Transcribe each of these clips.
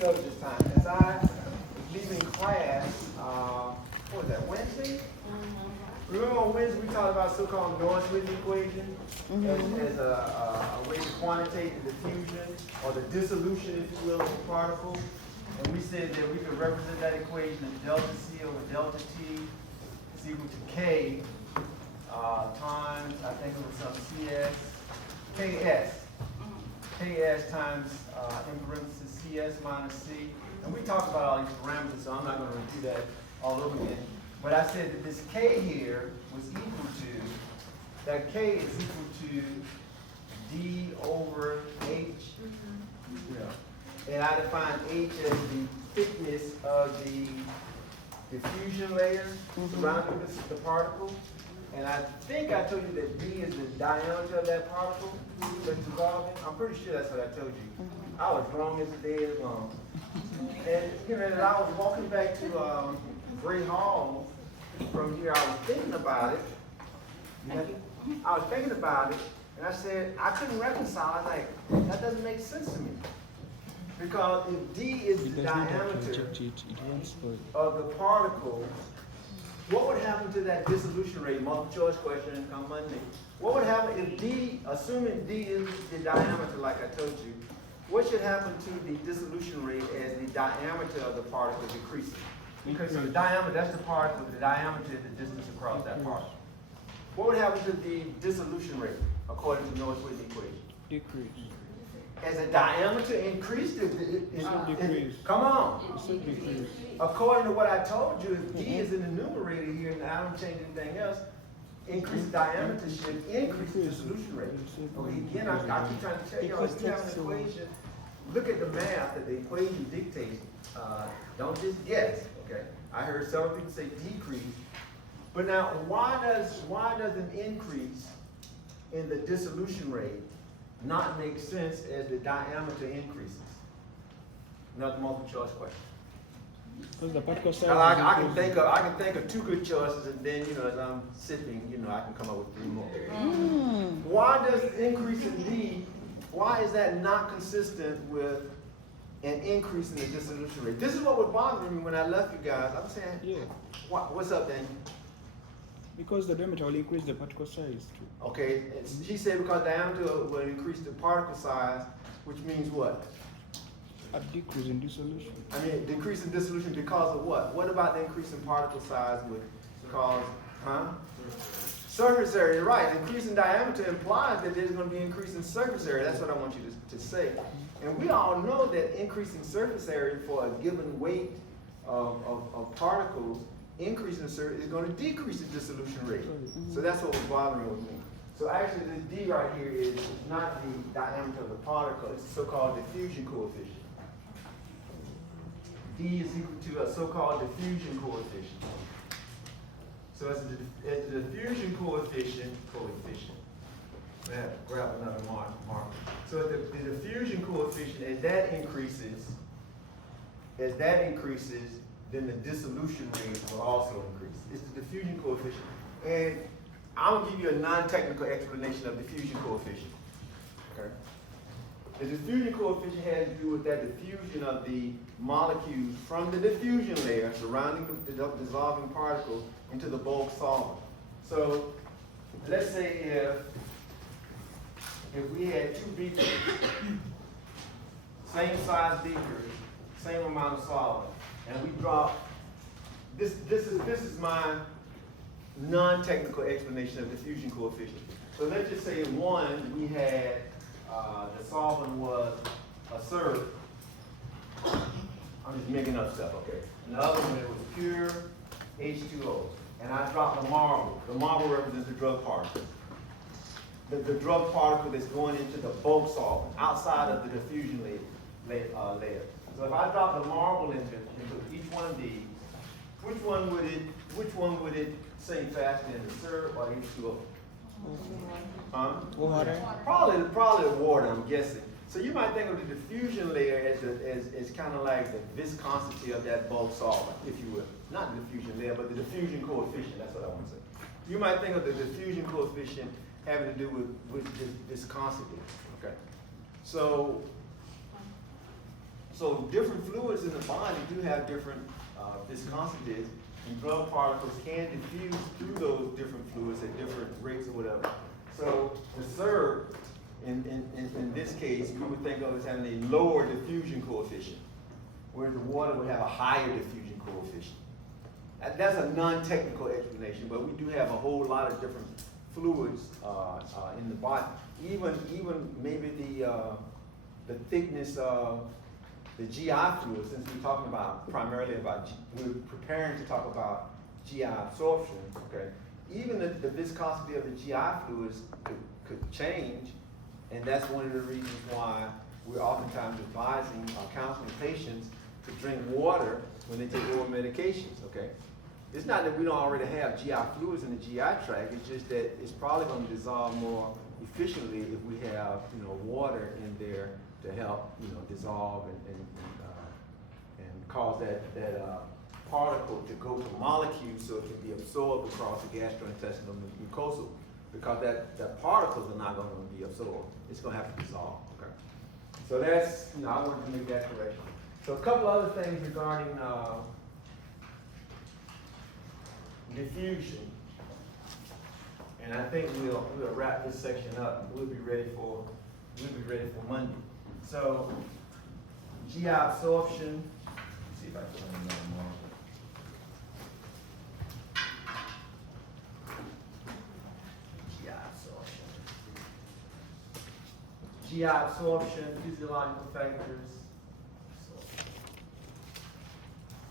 notice this time. As I was leaving class, what was that, Wednesday? Remember on Wednesday we talked about so-called North-Whitney equation as a way to quantitate the diffusion or the dissolution, if you will, of a particle. And we said that we could represent that equation as delta C over delta T is equal to K times, I think it was some Ks times in parentheses Cs minus C. And we talked about all these parameters, so I'm not going to repeat that all over again. But I said that this K here was equal to, that K is equal to D over H. Yeah. And I define H as the thickness of the diffusion layer surrounding the particle. And I think I told you that D is the diameter of that particle that's dissolving. I'm pretty sure that's what I told you. I was wrong as the day is long. And you know, as I was walking back to Gray Hall from here, I was thinking about it. I was thinking about it, and I said, I couldn't reconcile. I was like, that doesn't make sense to me. Because if D is the diameter of the particle, what would happen to that dissolution rate? Multiple choice question come Monday. What would happen if D, assuming D is the diameter like I told you, what should happen to the dissolution rate as the diameter of the particle decreases? Because so the diameter, that's the particle, the diameter is the distance across that particle. What would happen to the dissolution rate according to North-Whitney equation? Decrease. As the diameter increased, Decrease. Come on. It's a decrease. According to what I told you, if D is in the numerator here and I don't change anything else, increased diameter should increase the dissolution rate. Okay, again, I keep trying to tell you, if you have an equation, look at the math that the equation dictates. Don't just guess, okay? I heard several people say decrease. But now, why does an increase in the dissolution rate not make sense as the diameter increases? Another multiple choice question. Because the particle size. Now, I can think of two good choices, and then as I'm sipping, I can come up with three more. Why does the increase in D? Why is that not consistent with an increase in the dissolution rate? This is what was bothering me when I left you guys. I'm saying, Yeah. What's up, Daniel? Because the diameter will increase the particle size too. Okay, he said because diameter will increase the particle size, which means what? A decrease in dissolution. I mean, decrease in dissolution because of what? What about the increase in particle size would cause, surface area, right. Increase in diameter implies that there's going to be increase in surface area. That's what I want you to say. And we all know that increasing surface area for a given weight of particles, increasing the surface is going to decrease the dissolution rate. So that's what was bothering with me. So actually this D right here is not the diameter of the particle, it's the so-called diffusion coefficient. D is equal to a so-called diffusion coefficient. So as the diffusion coefficient, I have to grab another marker. So the diffusion coefficient, as that increases, then the dissolution rate will also increase. It's the diffusion coefficient. And I'm gonna give you a non-technical explanation of diffusion coefficient. Okay? The diffusion coefficient has to do with that diffusion of the molecules from the diffusion layer surrounding the dissolving particle into the bulk solvent. So let's say if we had two beakers, same size beakers, same amount of solvent, and we drop this is my non-technical explanation of diffusion coefficient. So let's just say one we had the solvent was a syrup. I'm just making up stuff, okay? Another one it was pure H2O. And I dropped the marble. The marble represents the drug particle. The drug particle that's going into the bulk solvent outside of the diffusion layer. So if I drop the marble into each one of these, which one would it sink faster in, the syrup or H2O? Water. Probably the water, I'm guessing. So you might think of the diffusion layer as kind of like the viscosity of that bulk solvent, if you will. Not the diffusion layer, but the diffusion coefficient, that's what I want to say. You might think of the diffusion coefficient having to do with this viscosity, okay? So So different fluids in the body do have different viscosities, and drug particles can diffuse through those different fluids at different rates or whatever. So the SERB, in this case, we would think of as having a lower diffusion coefficient, where the water would have a higher diffusion coefficient. That's a non-technical explanation, but we do have a whole lot of different fluids in the body. Even maybe the thickness of the GI fluid, since we're talking about primarily about, we're preparing to talk about GI absorption, okay? Even the viscosity of the GI fluids could change, and that's one of the reasons why we're oftentimes advising counseling patients to drink water when they take oral medications, okay? It's not that we don't already have GI fluids in the GI tract, it's just that it's probably going to dissolve more efficiently if we have, water in there to help, dissolve and cause that particle to go to molecules so it can be absorbed across the gastrointestinal mucosa, because that particles are not going to be absorbed. It's going to have to dissolve, okay? So that's, I wanted to make that correction. So a couple other things regarding diffusion, and I think we'll wrap this section up. We'll be ready for Monday. So GI absorption. Let's see if I can find another marker. GI absorption. GI absorption, physiological factors,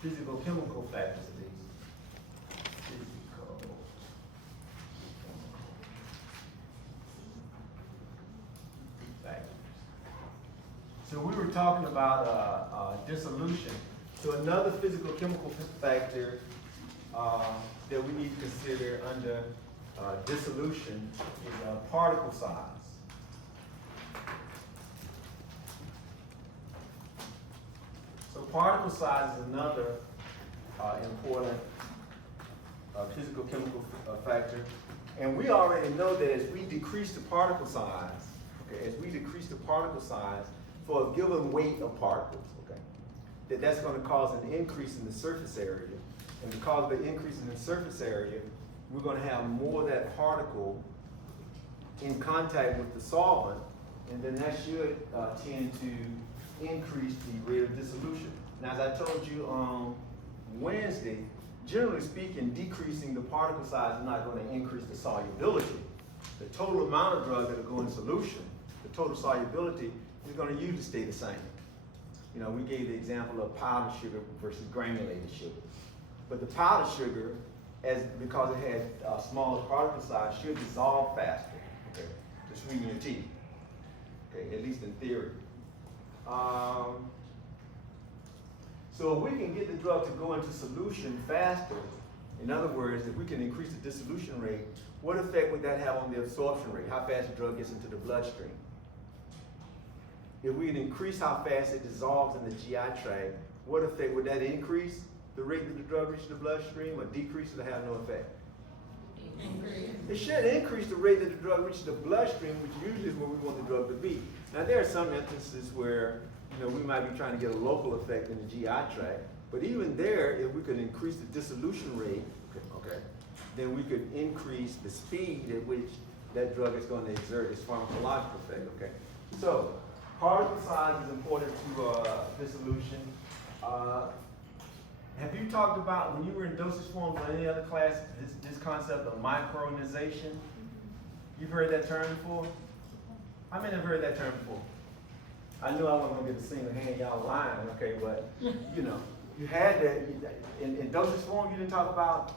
physical chemical factors of these. Physical. Factors. So we were talking about dissolution. So another physical chemical factor that we need to consider under dissolution is particle size. So particle size is another important physical chemical factor. And we already know that as we decrease the particle size, for a given weight of particles, that's going to cause an increase in the surface area. And because of the increase in the surface area, we're going to have more of that particle in contact with the solvent, and then that should tend to increase the rate of dissolution. Now, as I told you on Wednesday, generally speaking, decreasing the particle size is not going to increase the solubility. The total amount of drug that will go in solution, the total solubility, is going to usually stay the same. We gave the example of powdered sugar versus granulated sugar. But the powdered sugar, because it has a smaller particle size, should dissolve faster, to sweeten your tea, at least in theory. So if we can get the drug to go into solution faster, in other words, if we can increase the dissolution rate, what effect would that have on the absorption rate? How fast the drug gets into the bloodstream? If we can increase how fast it dissolves in the GI tract, what effect would that increase the rate that the drug reaches the bloodstream, or decrease it or have no effect? Increase. It should increase the rate that the drug reaches the bloodstream, which usually is where we want the drug to be. Now there are some instances where we might be trying to get a local effect in the GI tract, but even there, if we could increase the dissolution rate, then we could increase the speed at which that drug is going to exert its pharmacological effect. So particle size is important to dissolution. Have you talked about, when you were in dosage forms or any other class, this concept of micronization? You've heard that term before? How many have heard that term before? I knew I wasn't going to get a single hand, y'all lying, but you had that, in dosage form, you didn't talk about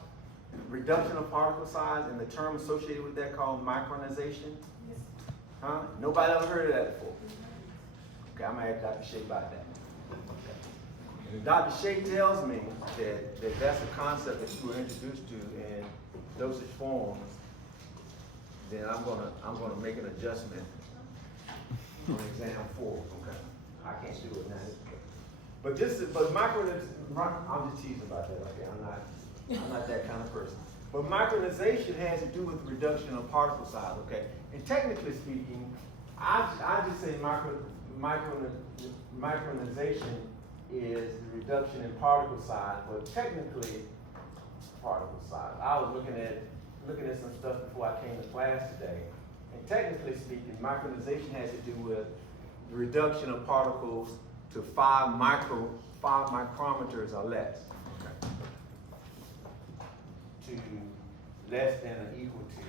reduction of particle size and the term associated with that called micronization? Yes. Huh? Nobody ever heard of that before? Okay, I'm going to ask Dr. Shea about that. And if Dr. Shea tells me that that's a concept that you were introduced to in dosage forms, then I'm gonna make an adjustment on exam 4. I can't do it now. But I'm just teasing about that. I'm not that kind of person. But micronization has to do with the reduction of particle size. And technically speaking, I just say micronization is the reduction in particle size, but technically, particle size. I was looking at some stuff before I came to class today, and technically speaking, micronization has to do with the reduction of particles to 5 micrometers or less. Okay. To less than or equal to,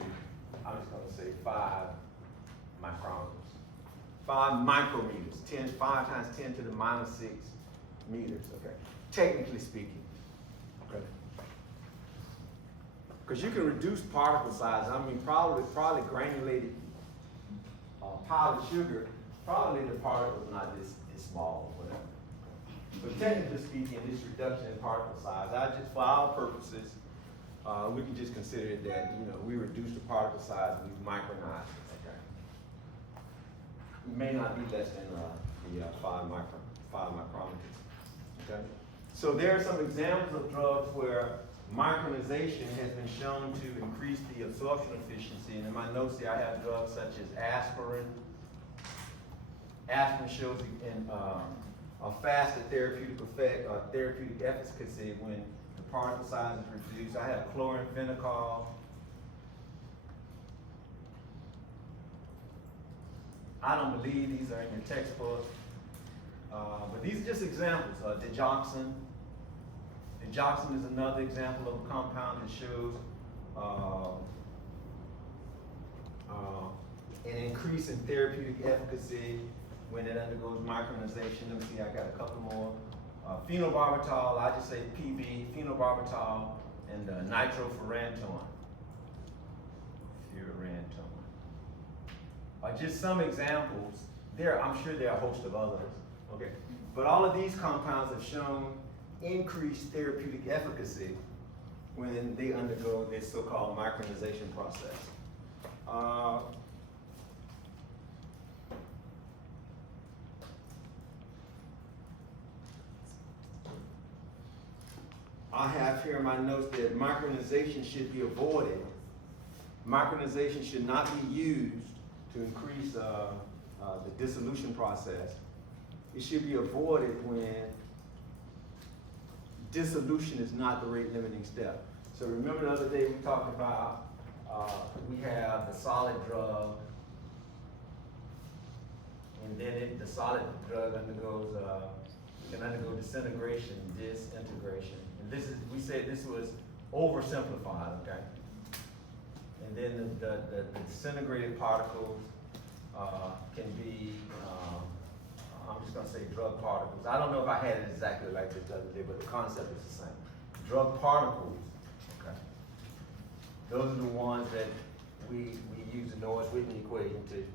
I'm just going to say 5 micrometers. 5 micrometers, 5 times 10 to the minus 6 meters, okay? Technically speaking, okay? Because you can reduce particle size. I mean, probably granulated powdered sugar, probably the particle is not this small or whatever. But technically speaking, this reduction in particle size, for our purposes, we can just consider it that, we reduce the particle size, we micronize it, okay? It may not be less than the 5 micrometers, okay? So there are some examples of drugs where micronization has been shown to increase the absorption efficiency. And in my notes here, I have drugs such as aspirin. Aspirin shows a faster therapeutic effect or therapeutic efficacy when the particle size is reduced. I have chloramphenicol. I don't believe these are in your textbook, but these are just examples. Digoxin. Digoxin is another example of a compound that shows an increase in therapeutic efficacy when it undergoes micronization. Let me see, I got a couple more. Phenobarbital, I just say PB, phenobarbital, and nitrofurantoin. Just some examples. I'm sure there are a host of others. Okay, but all of these compounds have shown increased therapeutic efficacy when they undergo this so-called micronization process. I have here in my notes that micronization should be avoided. Micronization should not be used to increase the dissolution process. It should be avoided when dissolution is not the rate limiting step. So remember the other day we talked about, we have the solid drug, and then the solid drug can undergo disintegration, disintegration. And we said this was oversimplified, okay? And then the disintegrated particles can be, I'm just gonna say drug particles. I don't know if I had it exactly like this the other day, but the concept is the same. Drug particles, okay? Those are the ones that we use the Norris-Whitney equation to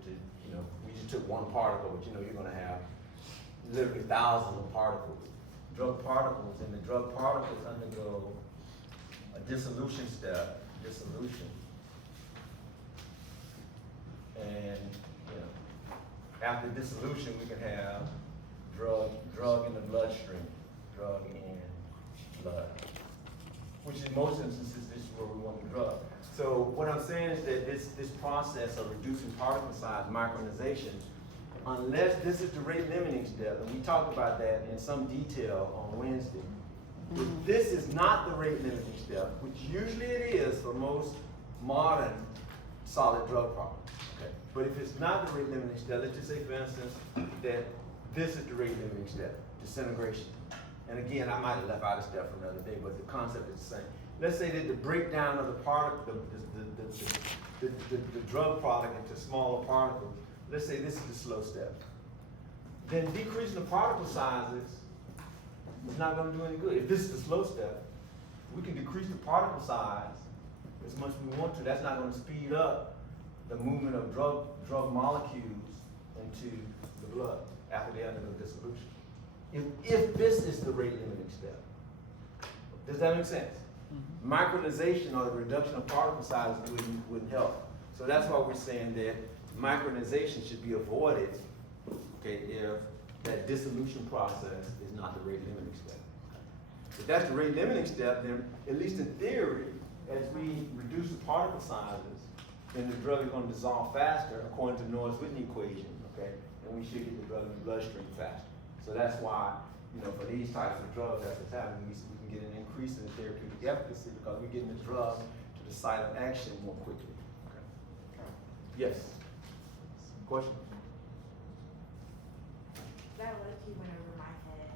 we just took one particle, but you're gonna have literally thousands of particles. Drug particles, and the drug particles undergo a dissolution step, and after dissolution we can have drug in the bloodstream, drug in blood, which in most instances this is where we want the drug. So what I'm saying is that this process of reducing particle size, micronization, unless this is the rate limiting step, and we talked about that in some detail on Wednesday. If this is not the rate limiting step, which usually it is for most modern solid drug products, okay? But if it's not the rate limiting step, let's just say for instance that this is the rate limiting step, disintegration. And again, I might have left out a step for another day, but the concept is the same. Let's say that the breakdown of the product, the drug product into smaller particles, let's say this is the slow step. Then decreasing the particle sizes is not going to do any good. If this is the slow step, we can decrease the particle size as much as we want to. That's not going to speed up the movement of drug molecules into the blood after they undergo dissolution. If this is the rate limiting step. Does that make sense? Mm-hmm. Micronization or the reduction of particle size wouldn't help. So that's why we're saying that micronization should be avoided, okay, if that dissolution process is not the rate limiting step. If that's the rate limiting step, then at least in theory, as we reduce the particle sizes, then the drug is going to dissolve faster according to the Norris-Whitney equation, okay? and we should get the drug in the bloodstream faster. So that's why, you know, for these types of drugs, that's what's happening. We can get an increase in the therapeutic efficacy because we're getting the drug to the site of action more quickly. Okay. Yes. Question? That low-key went over my head.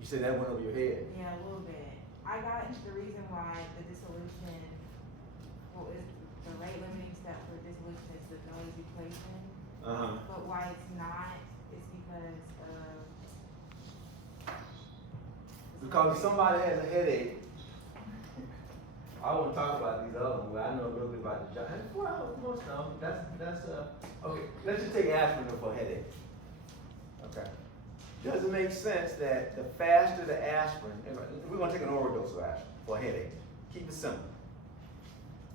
You said that went over your head. Yeah, a little bit. I got into the reason why the dissolution, well, is the rate limiting step for dissolution is the noise equation. But why it's not is Because if somebody has a headache, I won't talk about these other ones, but I know a little bit about the job. Well, most of them, okay, let's just take aspirin for a headache. Okay. Does it make sense that the faster the aspirin, we're gonna take an overdose of aspirin for a headache. Keep it simple.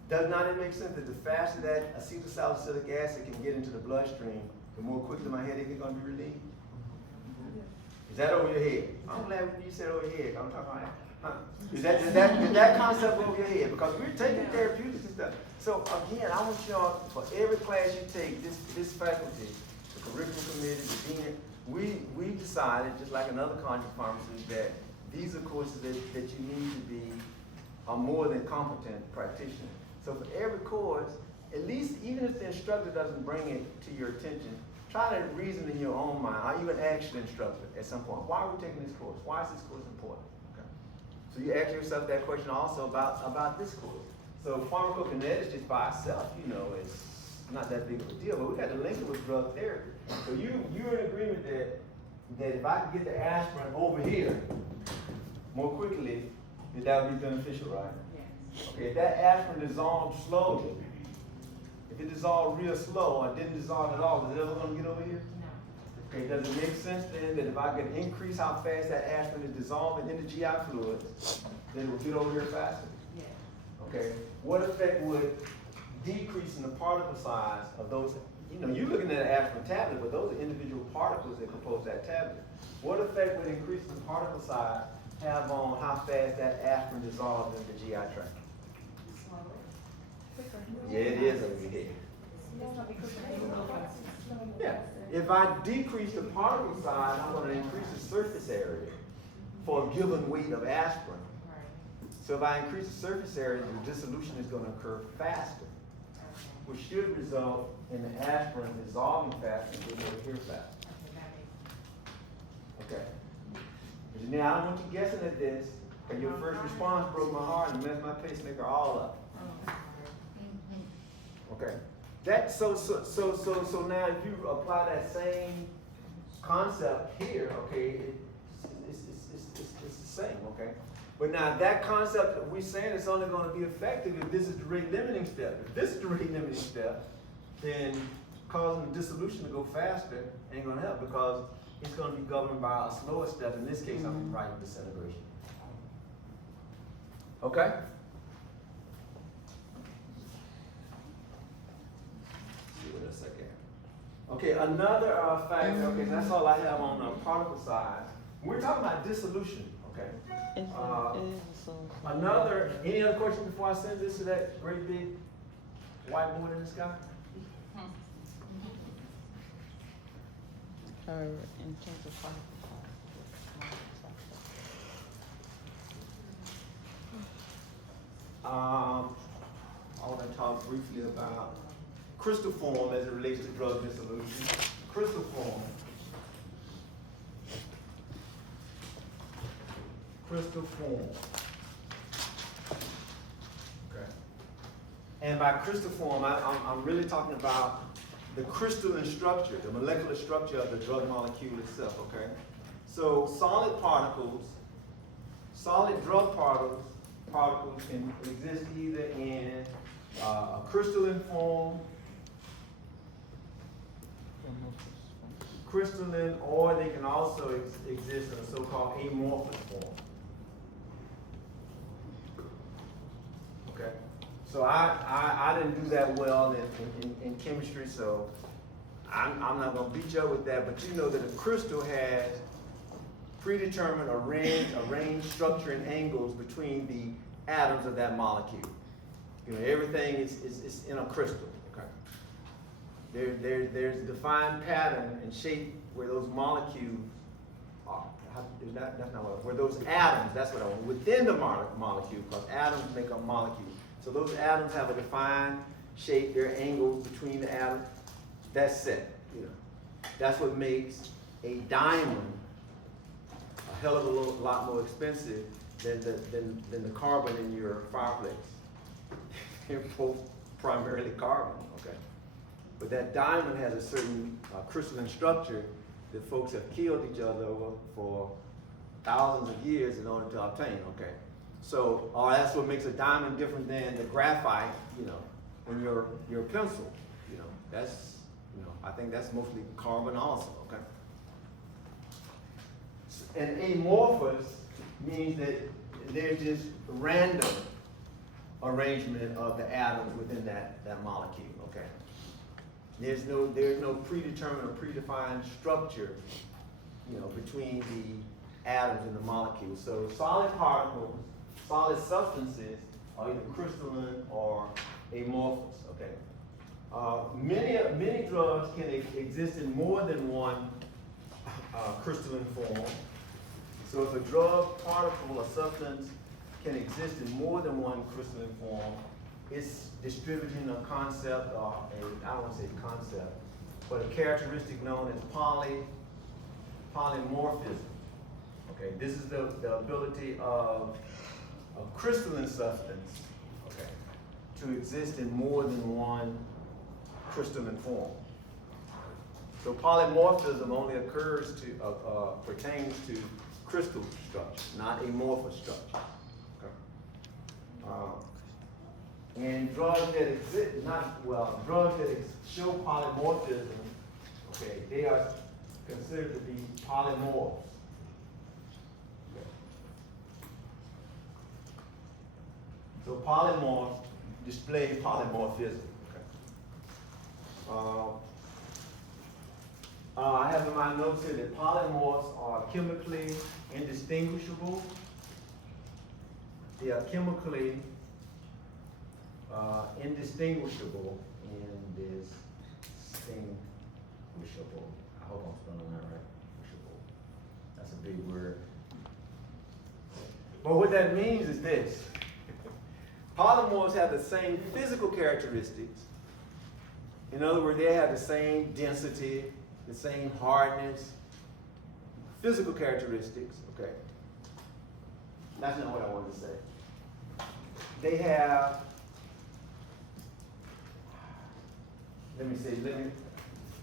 Does not it make sense that the faster that acetylsalicylic acid can get into the bloodstream, the more quickly my headache is gonna be relieved? Is that over your head? I'm glad you said over your head. I'm talking about, is that concept over your head? Because we're taking therapeutics and stuff. So again, I want y'all, for every class you take, this faculty, the curriculum committee, the dean, we decided, just like another contract pharmacy, that these are courses that you need to be a more than competent practitioner. So for every course, at least even if the instructor doesn't bring it to your attention, try to reason in your own mind. Are you an action instructor at some point? Why are we taking this course? Why is this course important? Okay. So you ask yourself that question also about this course. So pharmacokinetics just by itself, you know, it's not that big of a deal, but we got to link it with drug therapy. So you're in agreement that if I could get the aspirin over here more quickly, that would be beneficial, right? yes. Okay, if that aspirin dissolved slowly, if it dissolved real slow or didn't dissolve at all, is it ever going to get over here? No. Okay, does it make sense then that if I can increase how fast that aspirin is dissolving in the GI fluids, then it will get over here faster? Yes. Okay, what effect would decreasing the particle size of those, you know, you're looking at an aspirin tablet, but those are individual particles that compose that tablet. What effect would increasing the particle size have on how fast that aspirin dissolves in the GI tract? Slower. Yeah, it is over here. Yeah, if I decrease the particle size, I'm going to increase the surface area for a given weight of aspirin. Right. So if I increase the surface area, the dissolution is going to occur faster, which should result in the aspirin dissolving faster and getting over here faster. Okay, that makes sense. Okay. But now I don't want you guessing at this, because your first response broke my heart and messed my pacemaker all up. Oh, Okay. That so now if you apply that same concept here, okay, it's the same, okay? But now that concept that we're saying is only going to be effective if this is the rate limiting step. If this is the rate limiting step, then causing the dissolution to go faster ain't going to help because it's going to be governed by a slower step. In this case, I'm writing disintegration. Okay? See what else I can. Okay, another factor, okay, that's all I have on the particle size. We're talking about dissolution, okay? Any other questions before I send this to that great big whiteboard in the sky? In terms of particle I want to talk briefly about crystal form as it relates to drug dissolution. Crystal form. Crystal form. Okay. And by crystal form, I'm really talking about the crystalline structure, the molecular structure of the drug molecule itself, okay? So solid particles, solid drug particles can exist either in a crystalline form, or they can also exist in a so-called amorphous form. Okay, so I didn't do that well in chemistry, so I'm not going to beat you up with that, but you know that a crystal has predetermined arranged structure and angles between the atoms of that molecule. You know, everything is in a crystal. Okay. There's a defined pattern and shape where those molecules are. That's not what, where those atoms, that's what I want, within the molecule, because atoms make up molecules. So those atoms have a defined shape, there are angles between the atoms. That's set, you know. That's what makes a diamond a hell of a lot more expensive than the carbon in your fireplace. They're both primarily carbon, okay? But that diamond has a certain crystalline structure that folks have killed each other over for thousands of years in order to obtain, okay? So that's what makes a diamond different than the graphite, you know, in your pencil, you know. That's, you know, I think that's mostly carbon also, okay? And amorphous means that there's just random arrangement of the atoms within that molecule, okay? There's no predetermined or predefined structure, you know, between the atoms in the molecule. So solid particles, solid substances are either crystalline or amorphous, okay? Many drugs can exist in more than one crystalline form. So if a drug, particle, or substance can exist in more than one crystalline form, it's distributing a concept, or I don't want to say concept, but a characteristic known as polymorphism. Okay, this is the ability of a crystalline substance, okay, to exist in more than one crystalline form. So polymorphism only occurs pertains to crystal structure, not amorphous structure. Okay. And drugs that exist, drugs that show polymorphism, okay, they are considered to be polymorphs. Okay. So polymorphs display polymorphism. Okay. I have in my notes here that polymorphs are chemically indistinguishable. They are chemically indistinguishable. I hope I'm spelling that right. That's a big word. But what that means is this. Polymorphs have the same physical characteristics. In other words, they have the same density, the same hardness, physical characteristics, okay. That's not what I wanted to say. They have,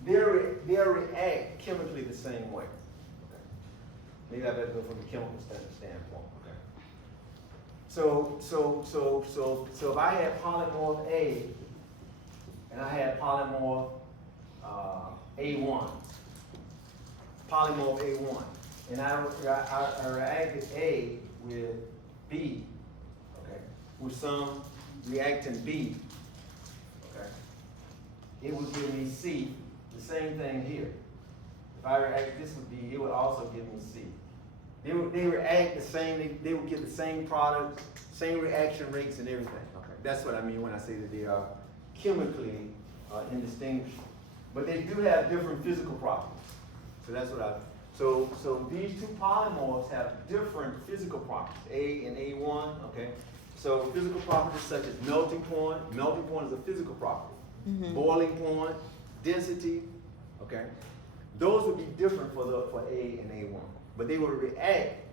they'll react chemically the same way. Okay. Maybe I better go from the chemical standpoint, okay. So if I had polymorph A and I had polymorph A1, polymorph A1, and I reacted A with B, okay, with some reactant B, okay, it would give me C. The same thing here. If I react this with B, it would also give me C. They react the same, they would get the same product, same reaction rates and everything, okay. That's what I mean when I say that they are chemically indistinguishable. But they do have different physical properties. So that's what so these two polymorphs have different physical properties, A and A1, okay? So physical properties such as melting point is a physical property. Mm-hmm. Boiling point, density, okay? Those would be different for A and A1. But they would react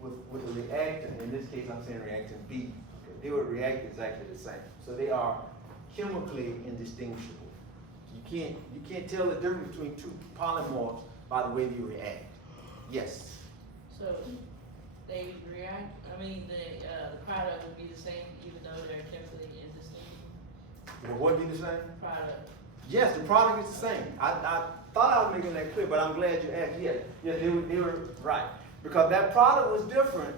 with a reactant, in this case I'm saying reactant B, okay? They would react exactly the same. So they are chemically indistinguishable. You can't tell the difference between two polymorphs by the way they react. Yes. So they react. I mean, the product would be the same even though they're chemically indistinguishable. Well, what would be the same? Product. Yes, the product is the same. I thought I was making that clear, but I'm glad you asked. Yes, they were right. Because that product was different,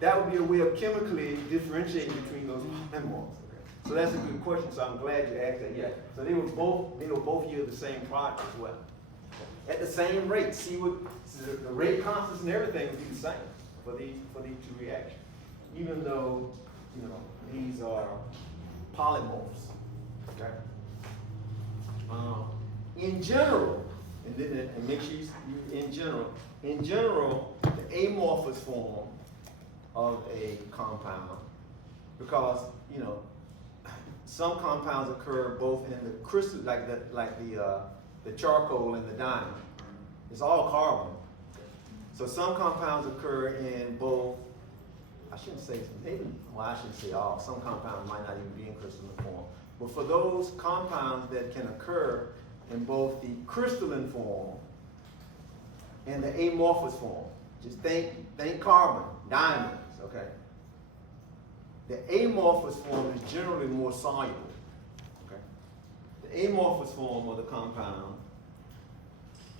that would be a way of chemically differentiating between those polymorphs. So that's a good question, so I'm glad you asked that. Yeah. So they will both yield the same product as well. At the same rate. See what the rate constants and everything would be the same for these two reactions. Even though, these are polymorphs. Okay? In general, and make sure you in general, the amorphous form of a compound, because some compounds occur both in the crystal, like the charcoal and the diamond. It's all carbon. So some compounds occur in both. I shouldn't say maybe. Well, I shouldn't say all. Some compounds might not even be in crystalline form. But for those compounds that can occur in both the crystalline form and the amorphous form, just think carbon, diamonds, okay? The amorphous form is generally more soluble, okay? The amorphous form of the compound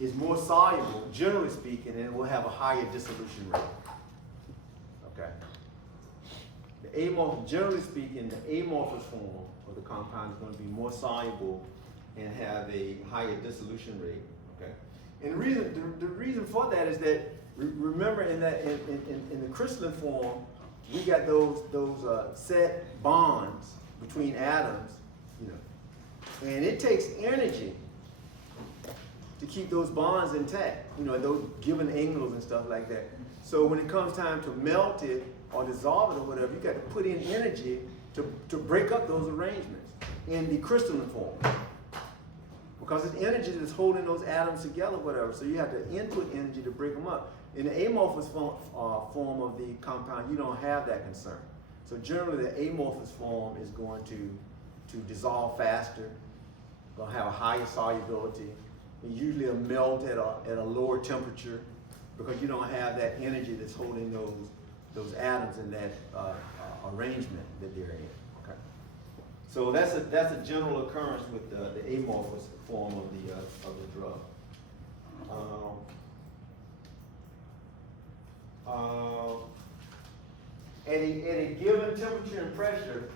is more soluble, generally speaking, and it will have a higher dissolution rate, okay? Generally speaking, the amorphous form of the compound is going to be more soluble and have a higher dissolution rate. Okay, and the reason for that is that remember in the crystalline form we got those set bonds between atoms, and it takes energy to keep those bonds intact. Those given angles and stuff like that. So when it comes time to melt it or dissolve it or whatever, you got to put in energy to break up those arrangements in the crystalline form. Because it's energy that's holding those atoms together, whatever. So you have to input energy to break them up. In the amorphous form of the compound, you don't have that concern. So generally, the amorphous form is going to dissolve faster, going to have a higher solubility. It usually will melt at a lower temperature because you don't have that energy that's holding those atoms in that arrangement that they're in. Okay. So that's a general occurrence with the amorphous form of the drug. At a given temperature and pressure,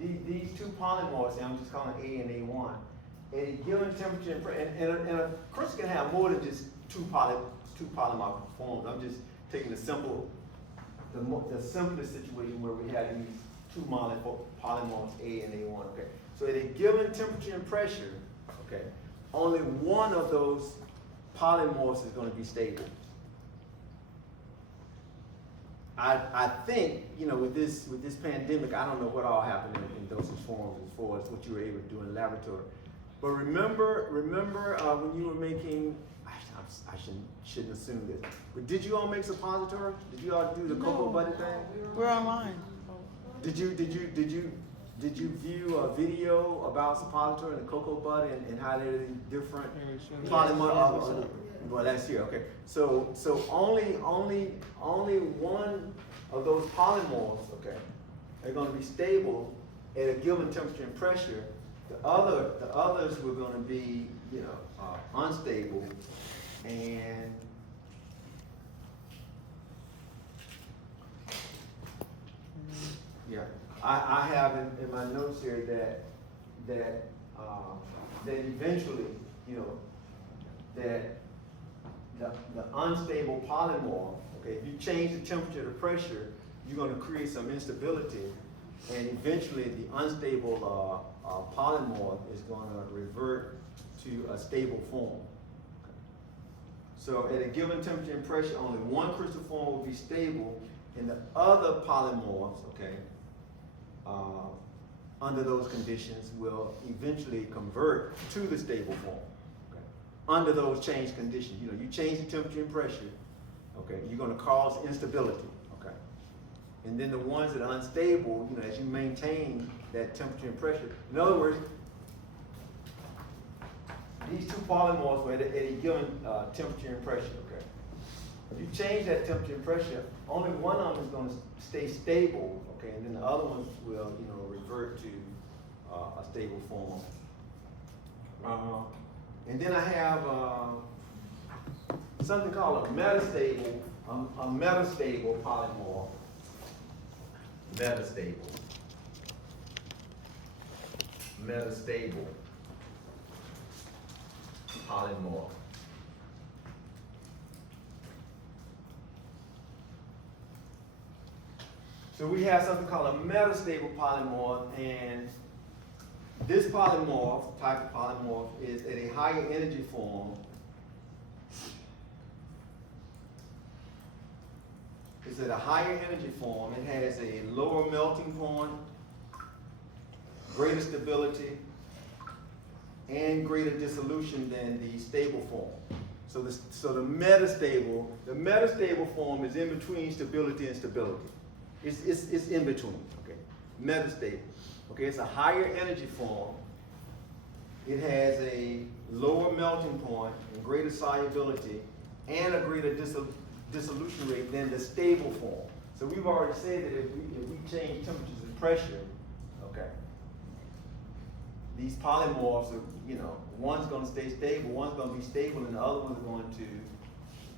these two polymorphs, I'm just calling A and A1. At a given temperature and pressure, and a crystal can have more than just two polymorphic forms. I'm just taking the simplest situation where we have these two polymorphs A and A1. Okay, so at a given temperature and pressure, okay, only one of those polymorphs is going to be stable. I think with this pandemic, I don't know what all happened in dosage forms as far as what you were able to do in the laboratory. But remember when you were making, I shouldn't assume this, but did you all make suppository? Did you all do the cocoa butter thing? We're online. Did you view a video about suppository and the cocoa butter and how they're different polymorphs? Well, that's here. Okay. So only one of those polymorphs, okay, are going to be stable at a given temperature and pressure. The others were going to be unstable, and yeah, I have in my notes here that eventually that the unstable polymorph, okay, if you change the temperature to pressure, you're going to create some instability, and eventually the unstable polymorph is going to revert to a stable form. Okay. So at a given temperature and pressure, only one crystal form will be stable, and the other polymorphs, okay, under those conditions will eventually convert to the stable form. Under those changed conditions. You change the temperature and pressure, okay, you're going to cause instability, okay? And then the ones that are unstable, as you maintain that temperature and pressure, in other words, these two polymorphs were at a given temperature and pressure, okay? If you change that temperature and pressure, only one of them is going to stay stable, okay, and then the other ones will, revert to a stable form. And then I have something called a metastable polymorph. Metastable polymorph. So we have something called a metastable polymorph, and This polymorph, type of polymorph, is at a higher energy form. It's at a higher energy form. It has a lower melting point, greater stability, and greater dissolution than the stable form. So the metastable form is in between stability and stability. It's in between, okay? Metastable. Okay, it's a higher energy form. It has a lower melting point and greater solubility and a greater dissolution rate than the stable form. So we've already said that if we change temperatures and pressure, okay, these polymorphs are, one's going to stay stable, one's going to be stable, and the other one's going to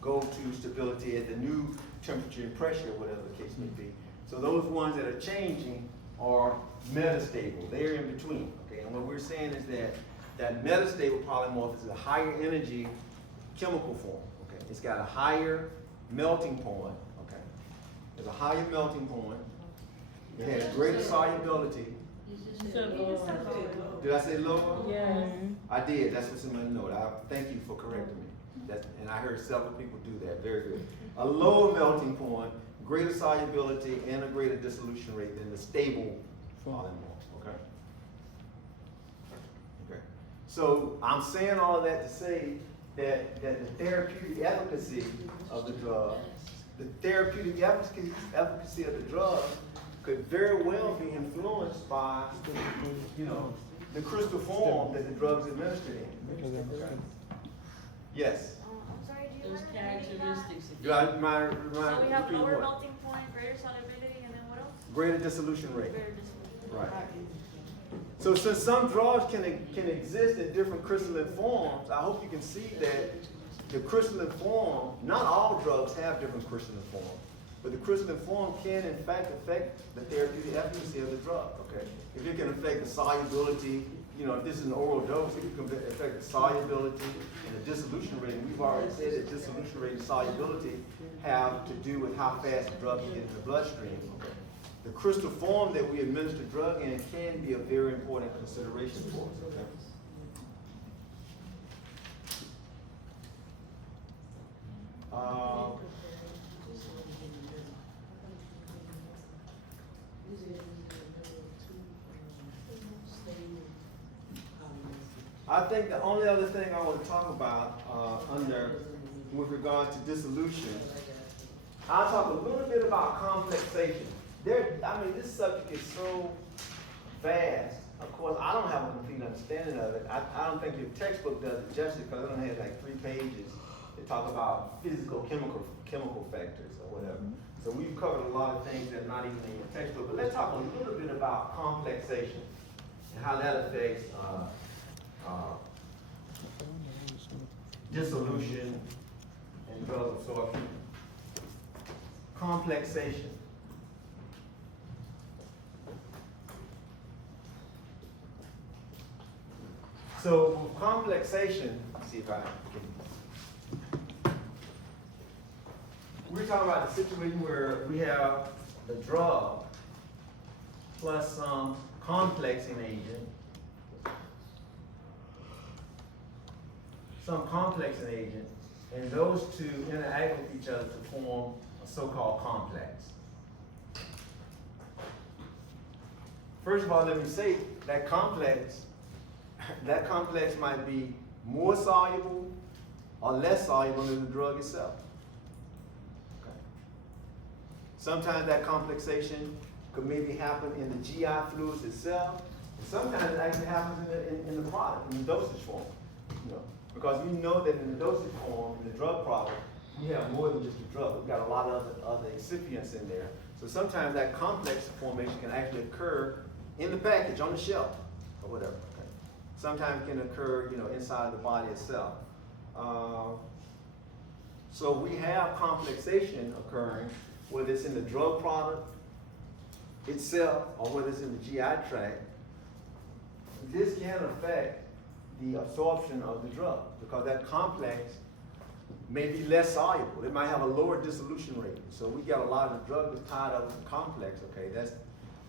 go to stability at the new temperature and pressure, whatever the case may be. So those ones that are changing are metastable. They're in between. Okay, and what we're saying is that metastable polymorph is a higher energy chemical form. Okay, it's got a higher melting point. Okay, there's a higher melting point. It has greater solubility. Did I say lower? Yes. I did. That's what's in my note. I thank you for correcting me. And I heard several people do that. Very good. A lower melting point, greater solubility, and a greater dissolution rate than the stable polymorph. Okay. Okay. So I'm saying all of that to say that the therapeutic efficacy of the drug, could very well be influenced by, the crystal form that the drug's administered in. Okay. Yes. I'm sorry, do you Those mind repeating characteristics. Do I mind that? So we have repeating lower what? melting point, greater solubility, and then what else? Greater dissolution rate. Greater dissolution. Right. So since some drugs can exist in different crystalline forms, I hope you can see that the crystalline form, not all drugs have different crystalline forms, but the crystalline form can in fact affect the therapeutic efficacy of the drug, okay? If it can affect the solubility, if this is an oral dose, it can affect the solubility and the dissolution rate. And we've already said that dissolution rate and solubility have to do with how fast the drug can get in the bloodstream, okay? The crystal form that we administer drug in can be a very important consideration for us, okay? I think the only other thing I want to talk about with regard to dissolution, I'll talk a little bit about complexation. This subject is so vast. Of course, I don't have a complete understanding of it. I don't think your textbook does it justice because it only has like 3 pages that talk about physical, chemical factors or whatever. So we've covered a lot of things that are not even in your textbook. But let's talk a little bit about complexation and how that affects dissolution and drug absorption. Complexation. So with complexation, let's see if I can. We're talking about the situation where we have the drug plus some complexing agent. And those two interact with each other to form a so-called complex. First of all, let me say that complex might be more soluble or less soluble than the drug itself. Okay. Sometimes that complexation could maybe happen in the GI fluids itself, and sometimes it actually happens in the product, in the dosage form. Because we know that in the dosage form, in the drug product, we have more than just the drug. We've got a lot of other excipients in there. So sometimes that complex formation can actually occur in the package, on the shelf, or whatever. Okay. Sometimes it can occur, inside of the body itself. So we have complexation occurring, whether it's in the drug product itself or whether it's in the GI tract. This can affect the absorption of the drug because that complex may be less soluble. It might have a lower dissolution rate. So we got a lot of the drug that's tied up with the complex, okay?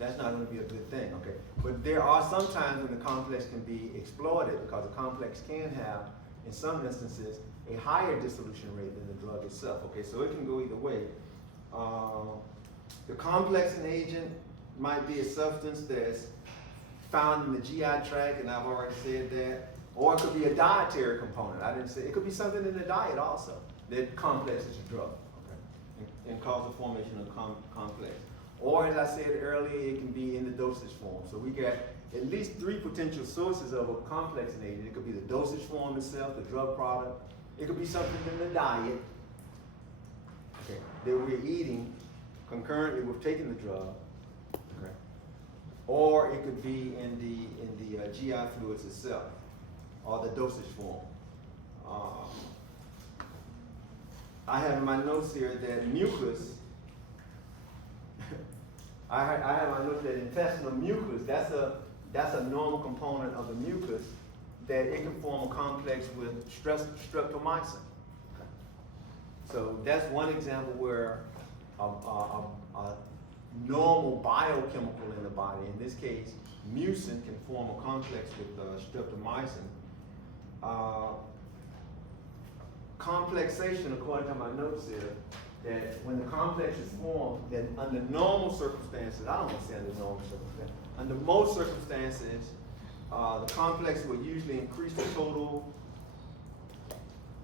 That's not gonna be a good thing, okay? But there are some times when the complex can be exploited because the complex can have, in some instances, a higher dissolution rate than the drug itself, okay? So it can go either way. The complexing agent might be a substance that's found in the GI tract, and I've already said that. Or it could be a dietary component. I didn't say, it could be something in the diet also that complexes a drug, okay? And cause the formation of complex. Or as I said earlier, it can be in the dosage form. So we got at least 3 potential sources of a complexing agent. It could be the dosage form itself, the drug product. It could be something in the diet, okay, that we're eating concurrently with taking the drug, okay? Or it could be in the GI fluids itself, or the dosage form. I have in my notes here that mucus, I have my notes that intestinal mucus, that's a normal component of the mucus, that it can form a complex with streptomycin. Okay. So that's one example where a normal biochemical in the body, in this case, mucin, can form a complex with streptomycin. Complexation, according to my notes here, that when the complex is formed, that under normal circumstances, I don't want to say under normal circumstances, under most circumstances, the complex will usually increase the total.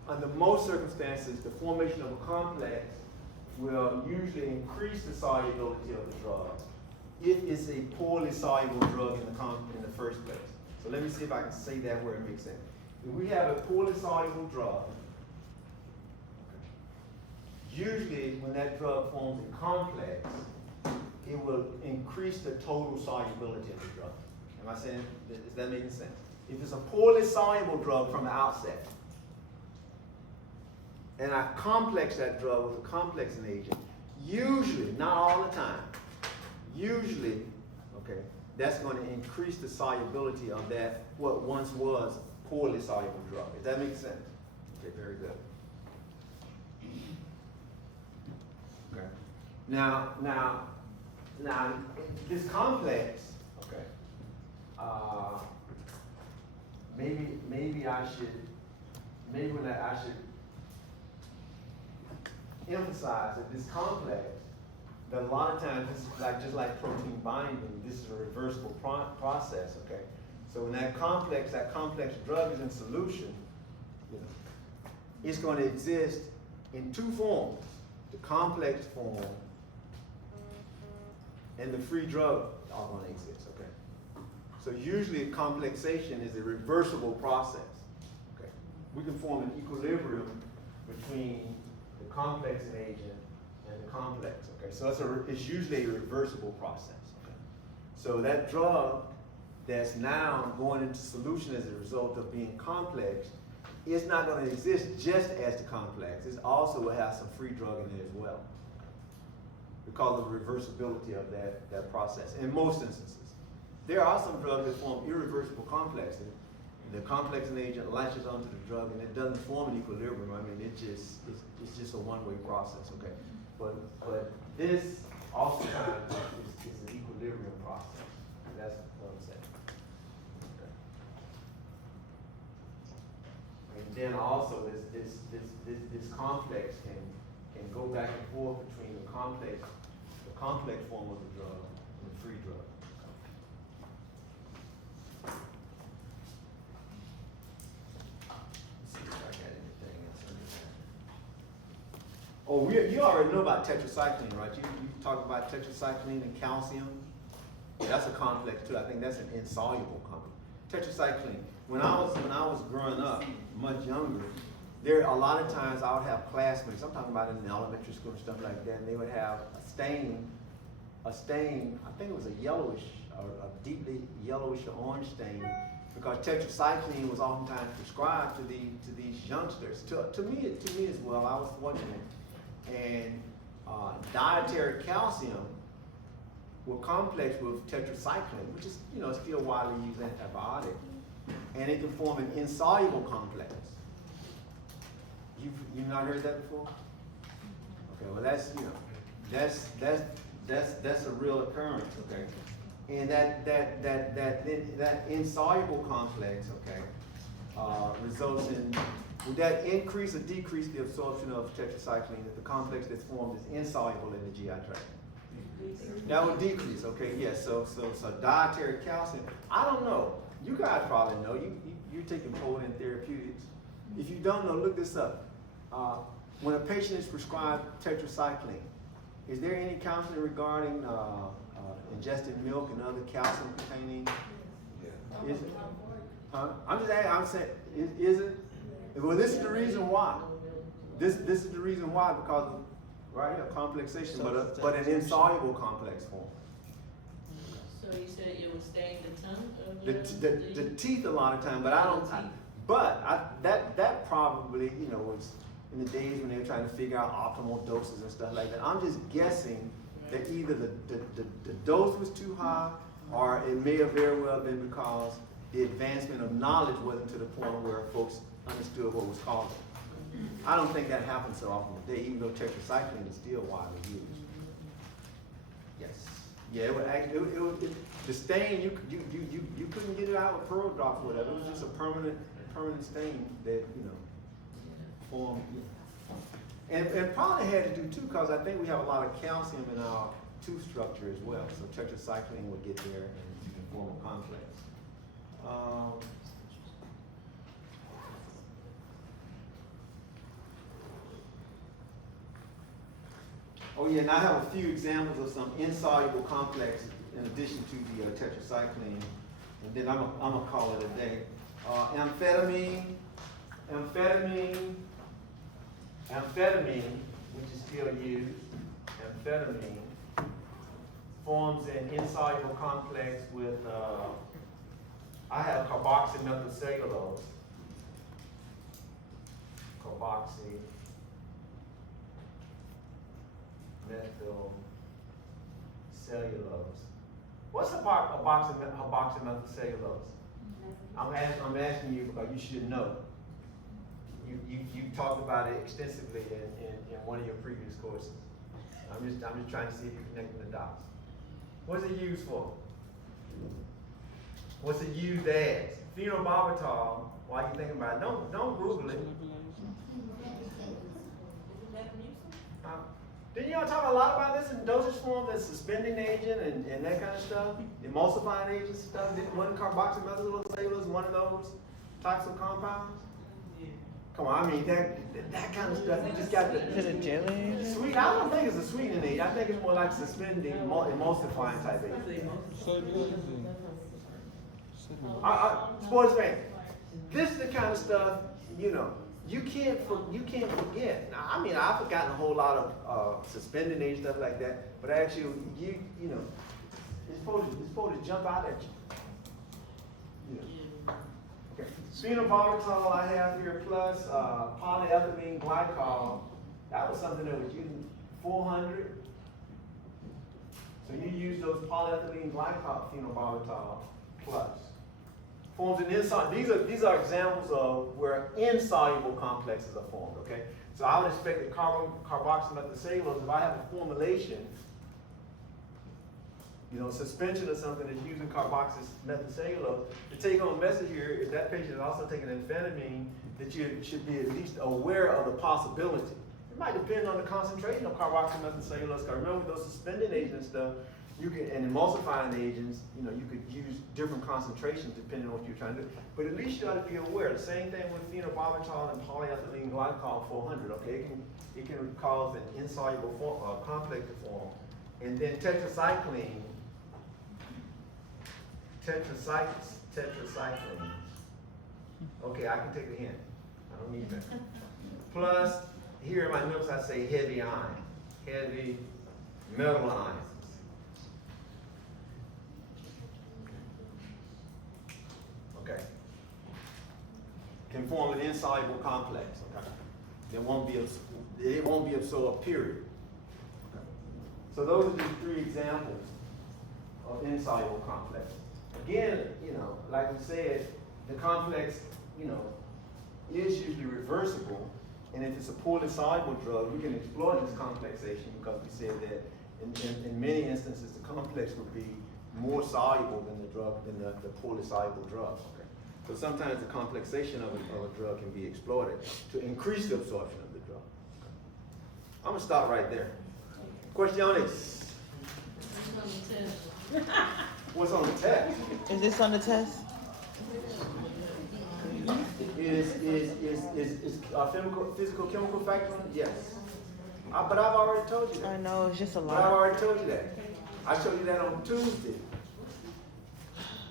Under most circumstances, the formation of a complex will usually increase the solubility of the drug if it's a poorly soluble drug in the first place. So let me see if I can say that where it makes sense. If we have a poorly soluble drug, usually when that drug forms a complex, it will increase the total solubility of the drug. Am I saying, is that making sense? If it's a poorly soluble drug from the outset, and I complex that drug with a complexing agent, usually, not all the time, usually, okay, that's going to increase the solubility of that, what once was a poorly soluble drug. Does that make sense? Okay, very good. Okay. Now, this complex, okay, maybe I should emphasize that this complex, that a lot of times this is just like protein binding, this is a reversible process, okay? So when that complex drug is in solution, it's going to exist in 2 forms, the complex form and the free drug are going to exist, okay? So usually complexation is a reversible process, okay? We can form an equilibrium between the complexing agent and the complex, okay? So it's usually a reversible process, okay? So that drug that's now going into solution as a result of being complex is not going to exist just as the complex. It also will have some free drug in there as well, because of the reversibility of that process in most instances. There are some drugs that form irreversible complexes. The complexing agent latches onto the drug and it doesn't form an equilibrium. I mean, it's just a one-way process, okay? But this oftentimes is an equilibrium process. That's what I'm saying. Okay. And then also this complex can go back and forth between the complex form of the drug and the free drug. Oh, you already know about tetracycline, right? You talked about tetracycline and calcium. That's a complex too. I think that's an insoluble complex. Tetracycline. When I was growing up, much younger, there a lot of times I would have classmates. I'm talking about in elementary school and stuff like that, and they would have a stain. I think it was a yellowish, a deeply yellowish or orange stain, because tetracycline was oftentimes prescribed to these youngsters. To me as well. I was fortunate. And dietary calcium will complex with tetracycline, which is still widely used antibiotic, and it can form an insoluble complex. You've not heard that before? Okay, well that's That's a real occurrence, okay? And that insoluble complex, okay, results in, would that increase or decrease the absorption of tetracycline if the complex that's formed is insoluble in the GI tract? That would decrease, okay, yes, so dietary calcium, I don't know, you guys probably know, you're taking potent therapeutics. If you don't know, look this up. When a patient is prescribed tetracycline, is there any counseling regarding ingested milk and other calcium containing? Is it? Huh? I'm saying, is it? Well, this is the reason why. This is the reason why, because of, right here, complexation, but an insoluble complex form. So you said it would stain the tongue of The teeth a lot of time, but I don't. That probably, you know, was in the days when they were trying to figure out optimal doses and stuff like that. I'm just guessing that either the dose was too high, or it may have very well been because the advancement of knowledge wasn't to the point where folks understood what was causing it. I don't think that happens so often today, even though tetracycline is still widely used. Yes. Yeah, it would actually, the stain, you couldn't get it out with pearl drops or whatever. It was just a permanent stain that, you know, formed. And probably had to do too, because I think we have a lot of calcium in our tooth structure as well. So tetracycline would get there and form a complex. Oh yeah, and I have a few examples of some insoluble complexes in addition to the tetracycline, and then I'm gonna call it a day. Amphetamine, which is still used, amphetamine, forms an insoluble complex with, I have carboxymethylcellulose. Carboxymethylcellulose. What's carboxymethylcellulose? I'm asking you because you should know. You talked about it extensively in one of your previous courses. I'm just trying to see if you're connecting the dots. What's it used for? What's it used as? Phenobarbital. While you thinking about it, don't Google it. Didn't y'all talk a lot about this in dosage form, the suspending agent and that kind of stuff? Emulsifying agents and stuff? Wasn't carboxymethylcellulose one of those types of compounds? Come on, I mean, that kind of stuff, you just got the... Is it a jelly? Sweet, I don't think it's a sweetening agent. I think it's more like suspending, emulsifying type agent. Sports fan, this is the kind of stuff, you know, you can't forget. Now, I mean, I've forgotten a whole lot of suspending agent stuff like that, but actually, you know, it's supposed to jump out at you. Yeah. Okay. Phenobarbital I have here plus polyethylene glycol. That was something that was used 400. So you use those polyethylene glycol phenobarbital plus. Forms an insoluble. These are examples of where insoluble complexes are formed. Okay, so I would expect that carboxymethylcellulose, if I have a formulation, you know, suspension of something that's using carboxymethylcellulose, the take-home message here is that patient is also taking amphetamine, that you should be at least aware of the possibility. It might depend on the concentration of carboxymethylcellulose. Because remember those suspending agents and stuff. You can, and emulsifying agents, you know, you could use different concentrations depending on what you're trying to do. But at least you ought to be aware. The same thing with phenobarbital and polyethylene glycol 400. Okay, it can cause an insoluble complex to form. And then tetracycline. Okay, I can take the hint. I don't need that. Plus, here in my notes I say heavy ion, heavy metal ions. Okay. Can form an insoluble complex. Okay. It won't be absorbed. Period. Okay. So those are just 3 examples of insoluble complexes. Again, you know, like we said, the complex, you know, is usually reversible, and if it's a poorly soluble drug, we can exploit this complexation because we said that in many instances, the complex would be more soluble than the poorly soluble drug. Okay? So sometimes the complexation of a drug can be exploited to increase the absorption of the drug. Okay? I'm gonna stop right there. Questions? What's on the test? Is this on the test? Is physical chemical factor on it? Yes. But I've already told you that. I know, it's just a But I've lot. already told you that. I showed you that on Tuesday.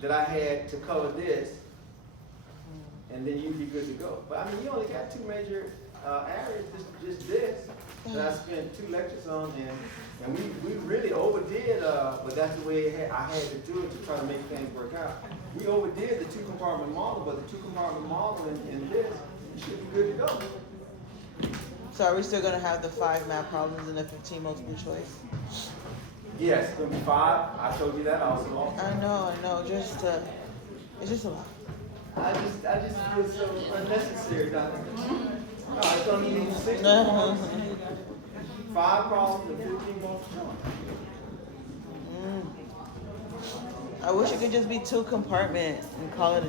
That I had to color this, and then you'd be good to go. But I mean, you only got two major areas, just this, that I spent 2 lectures on, and we really overdid, but that's the way I had to do it to try to make things work out. We overdid the 2-compartment model, but the 2-compartment model in this should be good to go. So are we still gonna have the 5 math problems and the 15 multiple choice? Yes, it's gonna be 5. I showed you that also. I know, it's just a lot. I just feel so unnecessary, Doctor. No, it's gonna be 60 No. problems, 5 problems, and 15 multiple choice. I wish it could just be 2 compartment and call it a